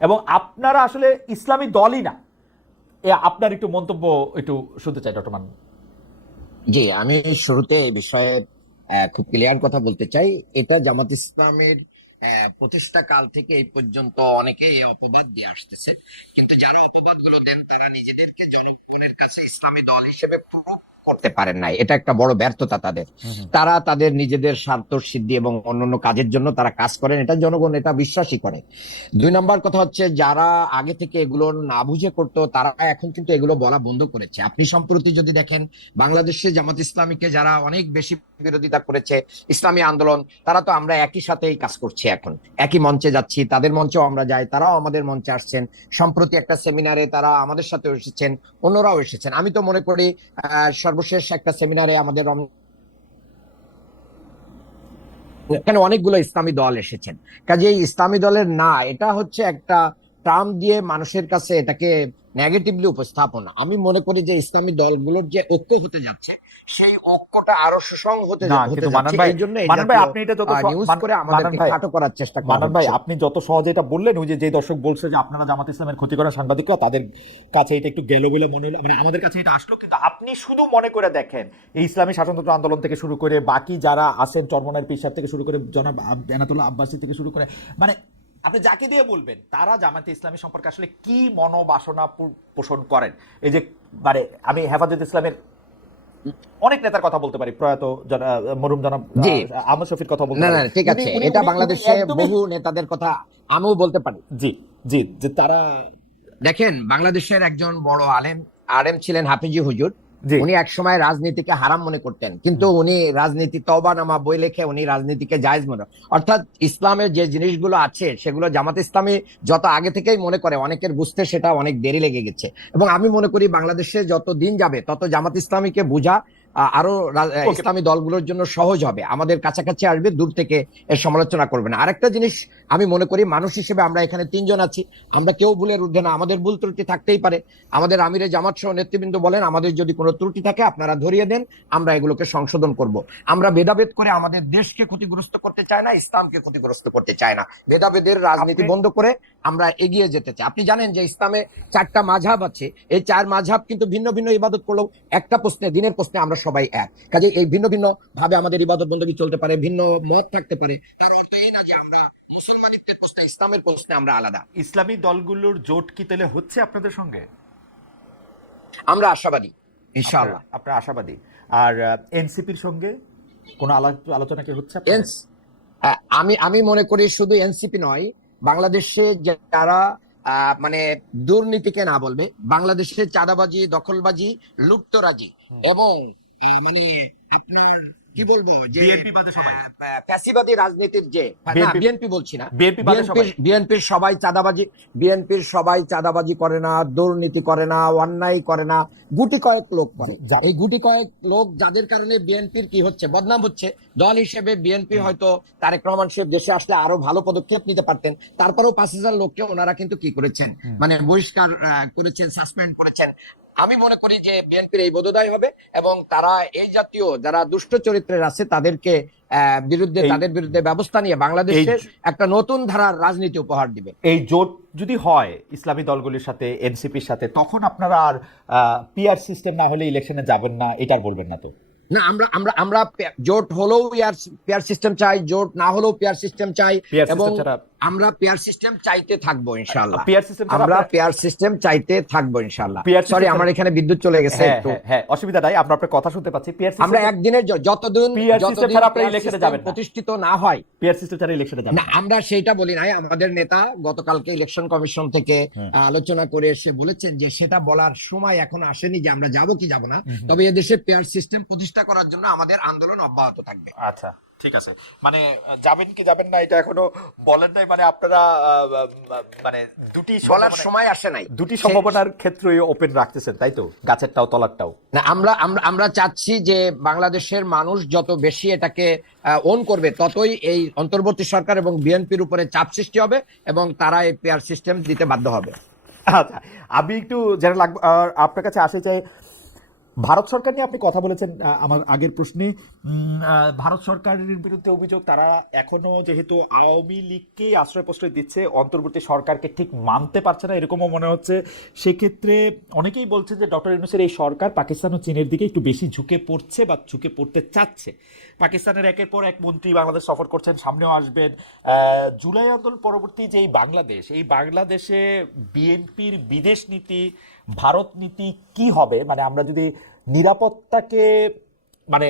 এবং আপনারা আসলে ইসলামী দলই না। আপনার একটু মন্তব্য একটু শুনতে চাই, ডক্টর জি, আমি শুরুতে এই বিষয়ে খুব ক্লিয়ার কথা বলতে চাই। এটা জামাত ইসলামের প্রতিষ্ঠা কাল থেকে এই পর্যন্ত অনেকেই এই অপবাদ দিয়ে আসতেছে। কিন্তু যারা অপবাদগুলো দেন, তারা নিজেদেরকে জনগণের কাছে ইসলামী দল হিসেবে প্রুভ করতে পারেন নাই। এটা একটা বড় ব্যর্থতা তাদের। তারা তাদের নিজেদের স্বার্থ সিদ্ধি এবং অন্যান্য কাজের জন্য তারা কাজ করেন। এটা জনগণ এটা বিশ্বাসই করে। দুই নম্বর কথা হচ্ছে যারা আগে থেকে এগুলো না বুঝে করতো তারা এখন কিন্তু এগুলো বলা বন্ধ করেছে। আপনি সম্প্রতি যদি দেখেন বাংলাদেশে জামাত ইসলামীকে যারা অনেক বেশি বিরোধিতা করেছে, ইসলামী আন্দোলন, তারা তো আমরা একই সাথেই কাজ করছি এখন। একই মঞ্চে যাচ্ছি, তাদের মঞ্চেও আমরা যাই, তারাও আমাদের মঞ্চে আসছেন। সম্প্রতি একটা সেমিনারে তারা আমাদের সাথে এসেছেন, অন্যরাও এসেছেন। আমি তো মনে করি সর্বশেষ একটা সেমিনারে আমাদের এখানে অনেকগুলো ইসলামী দল এসেছেন। কাজে এই ইসলামী দলের না, এটা হচ্ছে একটা টার্ম দিয়ে মানুষের কাছে এটাকে নেগেটিভলি উপস্থাপন। আমি মনে করি যে ইসলামী দলগুলোর যে ঐক্য হতে যাচ্ছে সেই ঐক্যটা আরও সুসং হতে না, কিন্তু যাচ্ছে। ভাই- মান্নান ভাই আপনি এটা যত করে আমাদেরকে খাটো করার চেষ্টা করা মান্নান ভাই আপনি যত সহজে এটা বললেন ওই যে যে দর্শক বলছে যে আপনারা জামাত ইসলামের ক্ষতি করেন সাংবাদিকরা তাদের কাছে এটা একটু গেল বলে মনে হলো। মানে আমাদের কাছে এটা আসলো কিন্তু আপনি শুধু মনে করে দেখেন এই ইসলামী শাসনতন্ত্র আন্দোলন থেকে শুরু করে বাকি যারা আছেন চরমনের পিসাব থেকে শুরু করে জনাব এনাতুল্লাহ আব্বাসী থেকে শুরু করে মানে আপনি যাকে দিয়ে বলবেন তারা জামাতে ইসলামী সম্পর্কে আসলে কি মনোবাসনা পোষণ করেন? এই যে মানে আমি হেফাজত ইসলামের অনেক নেতার কথা বলতে পারি প্রয়াত মরুম জনাব। আহ, শফির কথা বলতে না ঠিক আছে। এটা বাংলাদেশে বহু নেতাদের কথা আমিও বলতে পারি। জি জি যে তারা দেখেন বাংলাদেশের একজন বড় আলেম আলেম ছিলেন হাফিজি হুজুর। উনি একসময় রাজনীতিকে হারাম মনে করতেন। কিন্তু উনি রাজনীতি তবা নামা বই লেখে উনি রাজনীতিকে জায়জ মনে অর্থাৎ ইসলামের যে জিনিসগুলো আছে সেগুলো জামাত ইসলামী যত আগে থেকেই মনে করে অনেকের বুঝতে সেটা অনেক দেরি লেগে গেছে। এবং আমি মনে করি বাংলাদেশে যত দিন যাবে তত জামাত ইসলামীকে বোঝা আরও ইসলামী দলগুলোর জন্য সহজ হবে। আমাদের কাছাকাছি আসবে দূর থেকে এর সমালোচনা করবে না। আরেকটা জিনিস আমি মনে করি মানুষ হিসেবে আমরা এখানে তিনজন আছি আমরা কেউ ভুলের ঊর্ধ্বে না। আমাদের ভুল ত্রুটি থাকতেই পারে। আমাদের আমিরে জামাত সহ নেতৃবৃন্দ বলেন আমাদের যদি কোনো ত্রুটি থাকে আপনারা ধরিয়ে দেন আমরা এগুলোকে সংশোধন করব। আমরা ভেদাভেদ করে আমাদের দেশকে ক্ষতিগ্রস্ত করতে চাই না ইসলামকে ক্ষতিগ্রস্ত করতে চাই না। ভেদাভেদের রাজনীতি বন্ধ করে আমরা এগিয়ে যেতে চাই। আপনি জানেন যে ইসলামে চারটা মাঝহাব আছে। এই চার মাঝহাব কিন্তু ভিন্ন ভিন্ন ইবাদত করলেও একটা প্রশ্নে দিনের প্রশ্নে আমরা সবাই এক। কাজে এই ভিন্ন ভিন্ন ভাবে আমাদের ইবাদত বন্দী চলতে পারে ভিন্ন মত থাকতে পারে তার অর্থ এই না যে আমরা মুসলমানিত্বের প্রশ্নে ইসলামের প্রশ্নে আমরা আলাদা। ইসলামী দলগুলোর জোট কি তাহলে হচ্ছে আপনাদের সঙ্গে? আমরা আশাবাদী ইনশাআল্লাহ। আপনারা- আশাবাদী। আর এনসিপির সঙ্গে কোনো আলোচনা কি হচ্ছে এনস- আমি আমি মনে করি শুধু এনসিপি নয় বাংলাদেশে যারা আহ, মানে দুর্নীতিকে না বলবে বাংলাদেশে চাঁদাবাজি দখলবাজি লুপ্তরাজি এবং মানে আপনার কি বলব যে BNP বাদে সবাই। আহ, আহ, ফ্যাসিবাদী রাজনীতির যে না বিএনপি বলছি না। সবাই। বিএনপির সবাই চাঁদাবাজি বিএনপির সবাই চাঁদাবাজি করে না দুর্নীতি করে না অন্যায় করে না গুটি কয়েক লোক করে। এই গুটি কয়েক লোক যাদের কারণে বিএনপির কি হচ্ছে বদনাম হচ্ছে দল হিসেবে বিএনপি হয়তো তারেক রহমান সাহেব দেশে আসলে আরও ভালো পদক্ষেপ নিতে পারতেন তারপরেও পাঁচ হাজার লোককে ওনারা কিন্তু কি করেছেন? মানে বহিষ্কার আহ, করেছেন সাসপেন্ড করেছেন। আমি মনে করি যে বিএনপির এই বোধোদয় হবে এবং তারা এই জাতীয় যারা দুষ্ট চরিত্রের আছে তাদেরকে বিরুদ্ধে তাদের বিরুদ্ধে ব্যবস্থা নিয়ে বাংলাদেশে একটা নতুন ধারার রাজনীতি উপহার দিবে। এই জোট যদি হয় ইসলামী দলগুলির সাথে এনসিপির সাথে তখন আপনারা আর পিআর সিস্টেম না হলে ইলেকশনে যাবেন না এটার বলবেন না তো? না আমরা আমরা আমরা জোট হলেও ইয়ার পেয়ার সিস্টেম চাই জোট না হলেও পেয়ার সিস্টেম চাই এবং আমরা পেয়ার সিস্টেম চাইতে থাকব ইনশাআল্লাহ। পেয়ার সিস্টেম আমরা পেয়ার সিস্টেম চাইতে থাকব ইনশাআল্লাহ। পেয়ার সরি আমার এখানে বিদ্যুৎ চলে গেছে হ্যাঁ একটু। হ্যাঁ হ্যাঁ অসুবিধা নাই আমরা আপনার কথা শুনতে পাচ্ছি। আমরা সিস্টেম একদিনের জ- যতদিন system যতদিন ছাড়া পেয়ার ইলেকশনে যাবেন। প্রতিষ্ঠিত না হয় পিআর সিস্টেম ছাড়া ইলেকশনে যাবেন না আমরা সেইটা বলি নাই। আমাদের নেতা গতকালকে ইলেকশন কমিশন থেকে আলোচনা করে এসে বলেছেন যে সেটা বলার সময় এখন আসেনি যে আমরা যাব কি যাব না। তবে এদেশে পেয়ার সিস্টেম প্রতিষ্ঠা করার জন্য আমাদের আন্দোলন অব্যাহত থাকবে। আচ্ছা। ঠিক আছে। মানে যাবেন কি যাবেন না এটা এখনও বলেন নাই মানে আপনারা মানে দুটি বলার সময় আসে নাই। দুটি সম্ভাবনার ক্ষেত্রে ওপেন রাখতেছেন তাই তো? গাছেরটাও তলারটাও। না আমরা আমরা আমরা চাচ্ছি যে বাংলাদেশের মানুষ যত বেশি এটাকে ওন করবে ততই এই অন্তর্বর্তী সরকার এবং বিএনপির উপরে চাপ সৃষ্টি হবে এবং তারা এই পেয়ার সিস্টেম দিতে বাধ্য হবে। আচ্ছা আমি একটু যেটা লাগবে আর আপনার কাছে আসে চাই ভারত সরকার নিয়ে আপনি কথা বলেছেন আমার আগের প্রশ্নে। ভারত সরকারের বিরুদ্ধে অভিযোগ, তারা এখনও যেহেতু আওয়ামী লীগকেই আশ্রয় প্রশ্রয় দিচ্ছে, অন্তর্বর্তী সরকারকে ঠিক মানতে পারছে না, এরকমও মনে হচ্ছে। সেক্ষেত্রে অনেকেই বলছে যে, ডক্টর ইউনুসের এই সরকার পাকিস্তান ও চীনের দিকে একটু বেশি ঝুঁকে পড়ছে বা ঝুঁকে পড়তে চাচ্ছে। পাকিস্তানের একের পর এক মন্ত্রী বাংলাদেশ সফর করছেন, সামনেও আসবেন। জুলাই আন্দোলন পরবর্তী যে এই বাংলাদেশ, এই বাংলাদেশে বিএনপির বিদেশ নীতি ভারত নীতি কি হবে? মানে আমরা যদি নিরাপত্তাকে মানে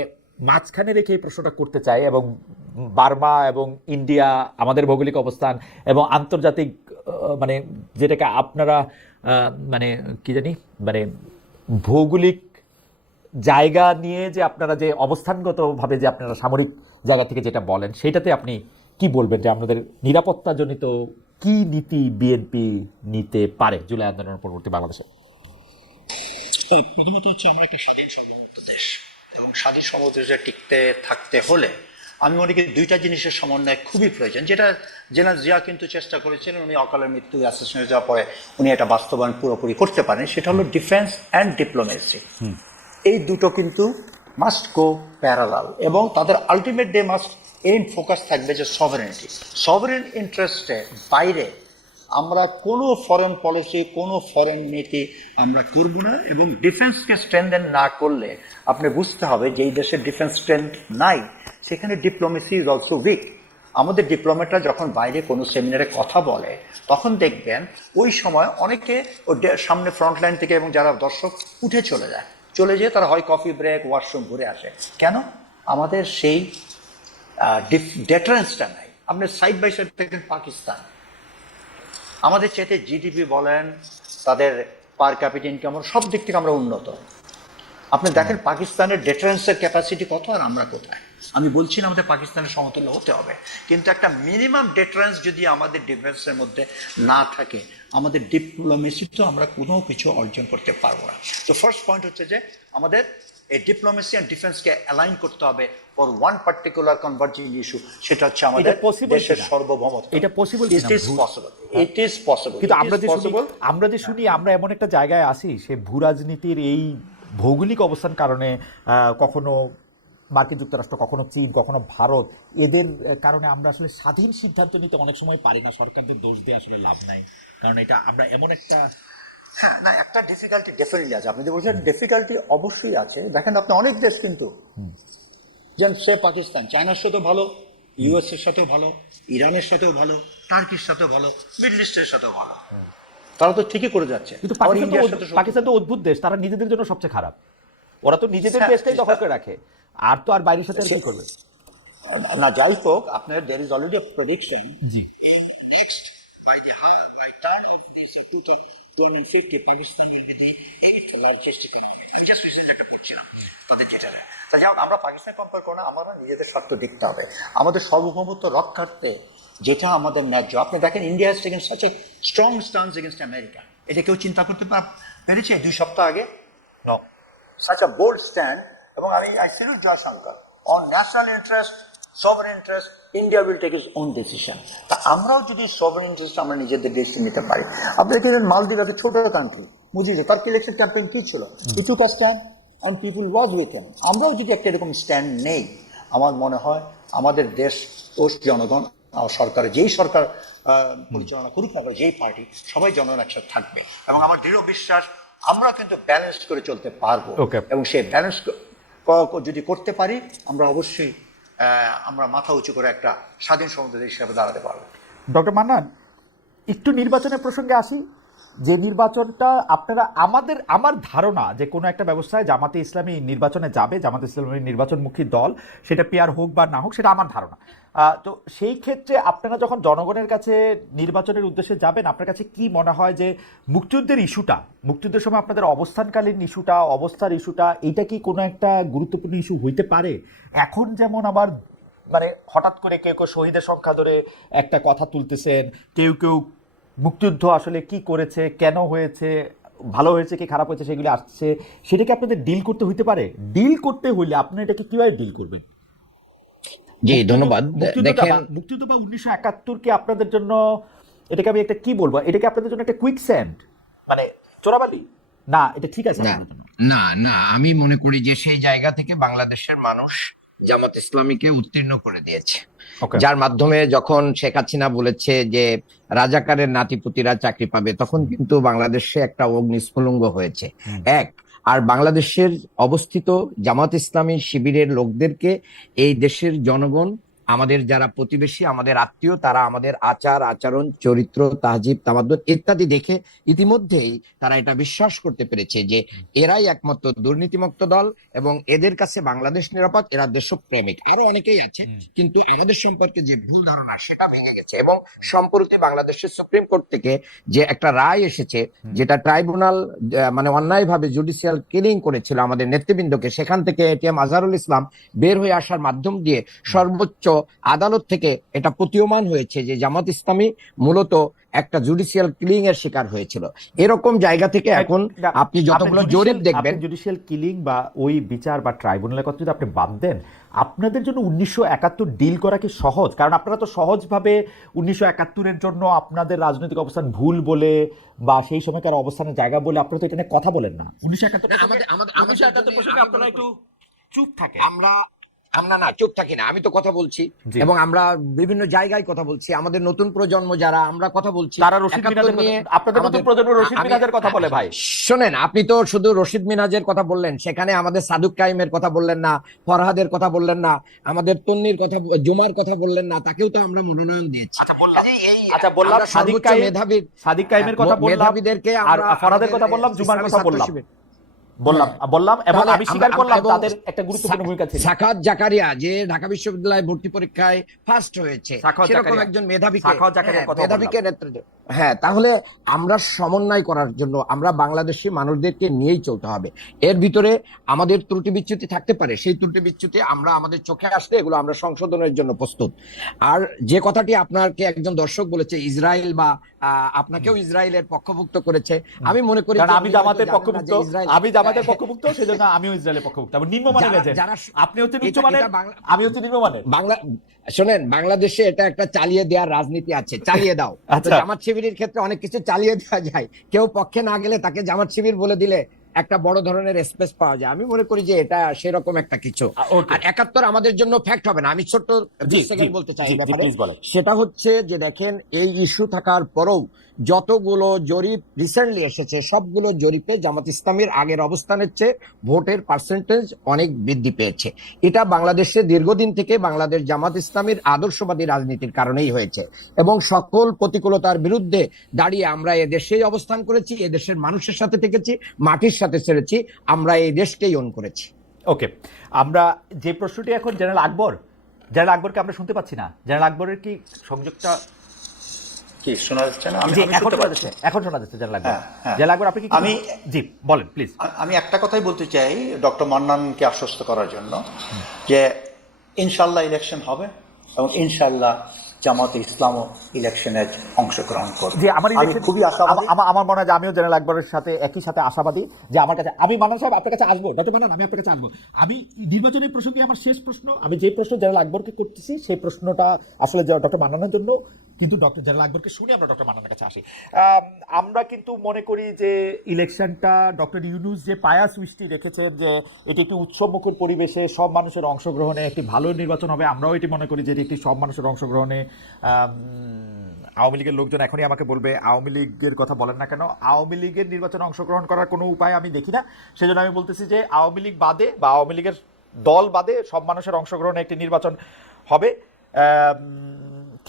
মাঝখানে রেখে এই প্রশ্নটা করতে চাই এবং বার্মা এবং ইন্ডিয়া, আমাদের ভৌগোলিক অবস্থান এবং আন্তর্জাতিক মানে যেটাকে আপনারা মানে কি জানি মানে ভৌগোলিক জায়গা নিয়ে যে আপনারা যে অবস্থানগতভাবে যে আপনারা সামরিক জায়গা থেকে যেটা বলেন, সেটাতে আপনি কি বলবেন যে আপনাদের নিরাপত্তাজনিত কি নীতি বিএনপি নিতে পারে জুলাই আন্দোলনের পরবর্তী বাংলাদেশে? প্রথমত হচ্ছে আমরা একটা স্বাধীন সার্বভৌমত্ব দেশ। এবং স্বাধীন সার্বভৌমত্ব দেশে টিকতে থাকতে হলে আমি মনে করি দুইটা জিনিসের সমন্বয় খুবই প্রয়োজন। যেটা জেনারেল জিয়া কিন্তু চেষ্টা করেছিলেন উনি অকালে মৃত্যু অ্যাসেসিনেট যাওয়ার পরে উনি এটা বাস্তবায়ন পুরোপুরি করতে পারেন সেটা হলো ডিফেন্স অ্যান্ড ডিপ্লোমেসি এই দুটো কিন্তু মাস্ট গো প্যারালাল এবং তাদের ultimate day must aim focus থাকবে যে সভারেনিটি সভারেন ইন্টারেস্টে বাইরে আমরা কোনো ফরেন পলিসি কোনো ফরেন নীতি আমরা করব না এবং ডিফেন্সকে স্ট্রেন্থেন না করলে আপনি বুঝতে হবে যে এই দেশের ডিফেন্স স্ট্রেংথ নাই, সেখানে ডিপ্লোমেসি ইজ অলসো উইক আমাদের ডিপ্লোমেটরা যখন বাইরে কোনো সেমিনারে কথা বলে, তখন দেখবেন ওই সময় অনেকে ও সামনে ফ্রন্ট লাইন থেকে এবং যারা দর্শক উঠে চলে যায়। চলে যেয়ে তারা হয় কফি ব্রেক ওয়াশরুম ঘুরে আসে। কেন? আমাদের সেই ডেটারেন্সটা নাই। আপনি সাইড বাই সাইড দেখেন পাকিস্তান। আমাদের চেতে জিডিপি বলেন, তাদের পার ক্যাপিট ইনকাম সব দিক থেকে আমরা উন্নত। আপনি দেখেন পাকিস্তানের ডেটারেন্সের ক্যাপাসিটি কত আর আমরা কোথায়? আমি বলছি না আমাদের পাকিস্তানের সমতুল্য হতে হবে, কিন্তু একটা মিনিমাম ডেটারেন্স যদি আমাদের ডিফেন্সের মধ্যে না থাকে, আমাদের ডিপ্লোমেসি তো আমরা কোনো কিছু অর্জন করতে পারব না। তো ফার্স্ট পয়েন্ট হচ্ছে যে আমাদের এই ডিপ্লোমেসি অ্যান্ড ডিফেন্সকে অ্যালাইন করতে হবে for one particular converging issue সেটা হচ্ছে আমাদের দেশের? সর্বভৌমত্ব। এটা possible it is possible it is possible কিন্তু আমরা যে শুনি আমরা যে শুনি আমরা এমন একটা জায়গায় আসি সে ভূ রাজনীতির এই ভৌগোলিক অবস্থান কারণে কখনো মার্কিন যুক্তরাষ্ট্র কখনো চীন কখনো ভারত এদের কারণে আমরা আসলে স্বাধীন সিদ্ধান্ত নিতে অনেক সময় পারি না। সরকারদের দোষ দিয়ে আসলে লাভ নাই। কারণ এটা আমরা এমন একটা হ্যাঁ না একটা ডিফিকাল্টি ডেফিনেটলি আছে। আপনি যে বলছেন ডিফিকাল্টি অবশ্যই আছে। দেখেন আপনি অনেক দেশ কিন্তু যেমন সে পাকিস্তান চায়নার সাথেও ভালো ইউএস এর সাথেও ভালো ইরানের সাথেও ভালো টার্কির সাথেও ভালো মিডল ইস্টের সাথেও ভালো। তারা তো ঠিকই করে যাচ্ছে। কিন্তু পাকিস্তান তো অদ্ভুত- সাথে পাকিস্তান তো অদ্ভুত দেশ তারা নিজেদের জন্য সবচেয়ে খারাপ। ওরা তো নিজেদের হ্যাঁ, দেশটাই দখল করে রাখে। আর তো আর বাইরের সাথে আর কি করবে? না যাই হোক আপনার দের ইজ অলরেডি প্রেডিকশন জি। 2050 Pakistan will be the eighth largest economy. Just recently একটা পড়ছিলাম তাদের যেটা তা যাই আমরা পাকিস্তান কম্পেয়ার না আমরা নিজেদের স্বার্থ দেখতে হবে। আমাদের সার্বভৌমত্ব রক্ষার্থে যেটা আমাদের ন্যায্য। আপনি দেখেন India has taken such a strong stance against America এটা কেউ চিন্তা করতে পেরেছে? দুই সপ্তাহ আগে? No such a bold stand এবং আমি I salute Jaishankar on national interest sovereign interest India will take his own decision তা আমরাও যদি sovereign ইন্টারেস্ট আমরা নিজেদের দেশে নিতে পারি। আপনি দেখেন মালদ্বীপ আছে ছোট কান্ট্রি বুঝিয়েছে তার ইলেকশন ক্যাম্পেইন কি ছিল? He took a stand and people was with him আমরাও যদি একটা এরকম স্ট্যান্ড নেই আমার মনে হয় আমাদের দেশ ও জনগণ সরকার যেই সরকার পরিচালনা করুক না যেই পার্টি সবাই জনগণ একসাথে থাকবে। এবং আমার দৃঢ় বিশ্বাস আমরা কিন্তু ব্যালেন্স করে চলতে পারব. এবং সেই ব্যালেন্স যদি করতে পারি আমরা অবশ্যই আমরা মাথা উঁচু করে একটা স্বাধীন সমুদ্র হিসেবে দাঁড়াতে পারব। ডক্টর মান্নান, একটু নির্বাচনের প্রসঙ্গে আসি। যে নির্বাচনটা আপনারা, আমাদের, আমার ধারণা যে কোনো একটা ব্যবস্থায় জামাতে ইসলামী নির্বাচনে যাবে, জামাতে ইসলামী নির্বাচনমুখী দল, সেটা পেয়ার হোক বা না হোক, সেটা আমার ধারণা। তো সেই ক্ষেত্রে আপনারা যখন জনগণের কাছে নির্বাচনের উদ্দেশ্যে যাবেন, আপনার কাছে কি মনে হয় যে মুক্তিযুদ্ধের ইস্যুটা, মুক্তিযুদ্ধের সময় আপনাদের অবস্থানকালীন ইস্যুটা, অবস্থার ইস্যুটা, এটা কি কোনো একটা গুরুত্বপূর্ণ ইস্যু হইতে পারে? এখন যেমন আবার মানে হঠাৎ করে কেউ কেউ শহীদের সংখ্যা ধরে একটা কথা তুলতেছেন, কেউ কেউ মুক্তিযুদ্ধ আসলে কি করেছে কেন হয়েছে ভালো হয়েছে কি খারাপ হয়েছে সেগুলি আসছে সেটাকে আপনাদের ডিল করতে হইতে পারে? ডিল করতে হইলে আপনি এটাকে কীভাবে ডিল করবেন? জি ধন্যবাদ। দেখেন মুক্তিযুদ্ধ বা উনিশশো একাত্তর কি আপনাদের জন্য এটাকে আমি একটা কি বলব? এটাকে আপনাদের জন্য একটা কুইক স্যান্ড মানে চোরাবালি? না এটা ঠিক আছে। না। না না আমি মনে করি যে সেই জায়গা থেকে বাংলাদেশের মানুষ জামাত ইসলামীকে উত্তীর্ণ করে দিয়েছে। যার মাধ্যমে যখন শেখ হাসিনা বলেছে যে রাজাকারের নাতিপুতিরা চাকরি পাবে তখন কিন্তু বাংলাদেশে একটা অগ্নিস্ফুলঙ্গ হয়েছে। এক আর বাংলাদেশের অবস্থিত জামাত ইসলামী শিবিরের লোকদেরকে এই দেশের জনগণ আমাদের যারা প্রতিবেশী আমাদের আত্মীয় তারা আমাদের আচার আচরণ চরিত্র তাহজিব তামাদ্দুন ইত্যাদি দেখে ইতিমধ্যেই তারা এটা বিশ্বাস করতে পেরেছে যে এরাই একমাত্র দুর্নীতিমুক্ত দল এবং এদের কাছে বাংলাদেশ নিরাপদ এরা দেশ দেশপ্রেমিক। আরও অনেকেই আছে কিন্তু আমাদের সম্পর্কে যে ভুল ধারণা সেটা ভেঙে গেছে এবং সম্প্রতি বাংলাদেশের সুপ্রিম কোর্ট থেকে যে একটা রায় এসেছে যেটা ট্রাইব্যুনাল মানে অন্যায়ভাবে জুডিশিয়াল কিলিং করেছিল আমাদের নেতৃবৃন্দকে সেখান থেকে এটিএম আজহারুল ইসলাম বের হয়ে আসার মাধ্যম দিয়ে সর্বোচ্চ আদালত থেকে এটা প্রতীয়মান হয়েছে যে জামাত ইসলামী মূলত একটা জুডিশিয়াল কিলিং এর শিকার হয়েছিল। এরকম জায়গা থেকে এখন আপনি যতগুলো জরিপ দেখবেন জুডিশিয়াল কিলিং বা ওই বিচার বা ট্রাইব্যুনালের কথা যদি আপনি বাদ দেন আপনাদের জন্য উনিশশো একাত্তর ডিল করা কি সহজ? কারণ আপনারা তো সহজভাবে উনিশশো একাত্তরের জন্য আপনাদের রাজনৈতিক অবস্থান ভুল বলে বা সেই সময়কার অবস্থানের জায়গা বলে আপনারা তো এটা নিয়ে কথা বলেন না। উনিশশো একাত্তর আমাদের আমাদের উনিশশো একাত্তর আপনারা একটু চুপ থাকে আমরা আমরা না চুপ থাকি না আমি তো কথা বলছি। এবং আমরা বিভিন্ন জায়গায় কথা বলছি আমাদের নতুন প্রজন্ম যারা আমরা কথা বলছি। তারা রশিদ আপনাদের নতুন প্রজন্ম রশিদ মিনাজের কথা বলে ভাই। শোনেন আপনি তো শুধু রশিদ মিনাজের কথা বললেন সেখানে আমাদের সাদুক কাইমের কথা বললেন না ফরহাদের কথা বললেন না আমাদের তন্নির কথা জুমার কথা বললেন না তাকেও তো আমরা মনোনয়ন দিয়েছি। আচ্ছা বললাম। আচ্ছা, সাদিক কাইমের কথা বললাম মেধাবীদেরকে আর আমরা ফরহাদের কথা বললাম জুমার কথা বললাম। বললাম বললাম এবং আমি স্বীকার করলাম তাদের একটা গুরুত্বপূর্ণ ভূমিকা ছিল। সাখাত জাকারিয়া যে ঢাকা বিশ্ববিদ্যালয়ে ভর্তি পরীক্ষায় ফার্স্ট হয়েছে সেরকম একজন মেধাবীকে হ্যাঁ, মেধাবীকে নেতৃত্ব হ্যাঁ তাহলে আমরা সমন্বয় করার জন্য আমরা বাংলাদেশি মানুষদেরকে নিয়েই চলতে হবে। এর ভিতরে আমাদের ত্রুটি বিচ্যুতি থাকতে পারে সেই ত্রুটি বিচ্যুতি আমরা আমাদের চোখে আসলে এগুলো আমরা সংশোধনের জন্য প্রস্তুত। আর যে কথাটি আপনাকে একজন দর্শক বলেছে ইসরায়েল বা আপনাকেও ইসরায়েলের পক্ষভুক্ত করেছে আমি মনে করি আমি জামাতের পক্ষভুক্ত আমি জামাতের পক্ষভুক্ত সেজন্য আমিও ইসরায়েলের পক্ষভুক্ত। আমি নিম্নমানের যারা- এজেন্ট আপনি হচ্ছেন এটা- উচ্চমানের আমি হচ্ছে নিম্নমানের। বাংলা শোনেন বাংলাদেশে এটা একটা চালিয়ে দেওয়ার রাজনীতি আছে চালিয়ে দাও। আচ্ছা। শিবিরের ক্ষেত্রে অনেক কিছু চালিয়ে দেওয়া যায়। কেউ পক্ষে না গেলে তাকে জামাত শিবির বলে দিলে। একটা বড় ধরনের স্পেস পাওয়া যায়। আমি মনে করি যে এটা সেরকম একটা কিছু। আর একাত্তর আমাদের জন্য ফ্যাক্ট হবে না। আমি ছোট্ট সেকেন্ড বলতে চাই ব্যাপারে। সেটা হচ্ছে যে দেখেন এই ইস্যু থাকার পরেও যতগুলো জরিপ রিসেন্টলি এসেছে সবগুলো জরিপে জামাত ইসলামের আগের অবস্থানের চেয়ে ভোটের পার্সেন্টেজ অনেক বৃদ্ধি পেয়েছে। এটা বাংলাদেশে দীর্ঘদিন থেকে বাংলাদেশ জামাত ইসলামের আদর্শবাদী রাজনীতির কারণেই হয়েছে। এবং সকল প্রতিকূলতার বিরুদ্ধে দাঁড়িয়ে আমরা এদেশেই অবস্থান করেছি এদেশের মানুষের সাথে থেকেছি মাটির সাথে ছেড়েছি আমরা এই দেশকেই অন করেছি। ওকে আমরা যে প্রশ্নটি এখন জেনারেল আকবর জেনারেল আকবরকে আমরা শুনতে পাচ্ছি না। জেনারেল আকবরের কি সংযোগটা কি শোনা যাচ্ছে না? আমি এখন শোনা যাচ্ছে এখন শোনা যাচ্ছে জেনারেল আকবর। হ্যাঁ, হ্যাঁ। জেনারেল আকবর আপনি কি আমি- জি বলেন প্লিজ আমি একটা কথাই বলতে চাই ডক্টর মান্নানকে আশ্বস্ত করার জন্য যে ইনশাল্লাহ ইলেকশন হবে এবং ইনশাল্লাহ জামাতে ইসলামও ইলেকশনে অংশগ্রহণ করবে। আমার খুবই আশা আমা- আমা- আমার মনে হয় যে আমিও জেনারেল আকবরের সাথে একই সাথে আশাবাদী যে আমার কাছে আমি মানান সাহেব আপনার কাছে আসব? ডক্টর মানান আমি আপনার কাছে আসব। আমি নির্বাচনের প্রসঙ্গে আমার শেষ প্রশ্ন আমি যে প্রশ্ন জেনারেল আকবরকে করতেছি সেই প্রশ্নটা আসলে ডক্টর মানানোর জন্য কিন্তু ডক্টর জেনারেল আকবরকে শুনে আমরা ডক্টর মানানের কাছে আসি। আমরা কিন্তু মনে করি যে ইলেকশনটা ডক্টর ইউনুস যে পায়া সৃষ্টি রেখেছেন যে এটি একটি উৎসবমুখর পরিবেশে সব মানুষের অংশগ্রহণে একটি ভালো নির্বাচন হবে, আমরাও এটি মনে করি যে এটি একটি সব মানুষের অংশগ্রহণে আওয়ামী লীগের লোকজন এখনই আমাকে বলবে, আওয়ামী লীগের কথা বলেন না কেন, আওয়ামী লীগের নির্বাচনে অংশগ্রহণ করার কোনো উপায় আমি দেখি না। সেজন্য আমি বলতেছি যে আওয়ামী লীগ বাদে বা আওয়ামী লীগের দল বাদে সব মানুষের অংশগ্রহণে একটি নির্বাচন হবে।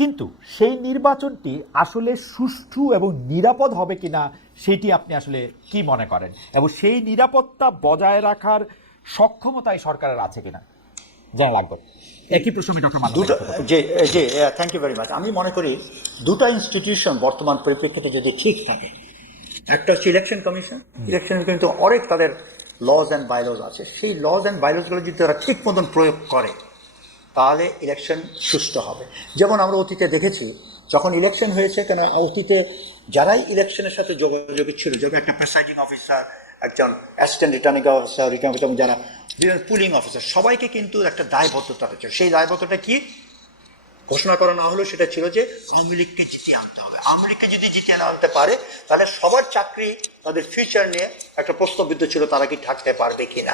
কিন্তু সেই নির্বাচনটি আসলে সুষ্ঠু এবং নিরাপদ হবে কিনা সেটি আপনি আসলে কি মনে করেন? এবং সেই নিরাপত্তা বজায় রাখার সক্ষমতাই সরকারের আছে কিনা? জানা লাগবে। একই প্রশ্ন দুটো যে যে থ্যাংক ইউ ভেরি মাচ আমি মনে করি দুটো ইনস্টিটিউশন বর্তমান পরিপ্রেক্ষিতে যদি ঠিক থাকে একটা হচ্ছে ইলেকশন কমিশন ইলেকশন কিন্তু অনেক তাদের লজ অ্যান্ড বাইলজ আছে। সেই লজ অ্যান্ড বাইলজগুলো যদি তারা ঠিক মতন প্রয়োগ করে তাহলে ইলেকশন সুষ্ঠু হবে। যেমন আমরা অতীতে দেখেছি, যখন ইলেকশন হয়েছে, কেন অতীতে যারাই ইলেকশনের সাথে যোগাযোগ ছিল, যেমন একটা প্রেসাইডিং অফিসার একজন assistant returning officer returning officer যারা পুলিং অফিসার সবাইকে কিন্তু একটা দায়বদ্ধতা রয়েছে সেই দায়বদ্ধতা কি? ঘোষণা করা না হলেও সেটা ছিল যে আওয়ামী লীগকে জিতিয়ে আনতে হবে। আওয়ামী লীগকে যদি জিতিয়ে না আনতে পারে, তাহলে সবার চাকরি তাদের ফিউচার নিয়ে একটা প্রশ্নবিদ্ধ ছিল, তারা কি থাকতে পারবে কিনা?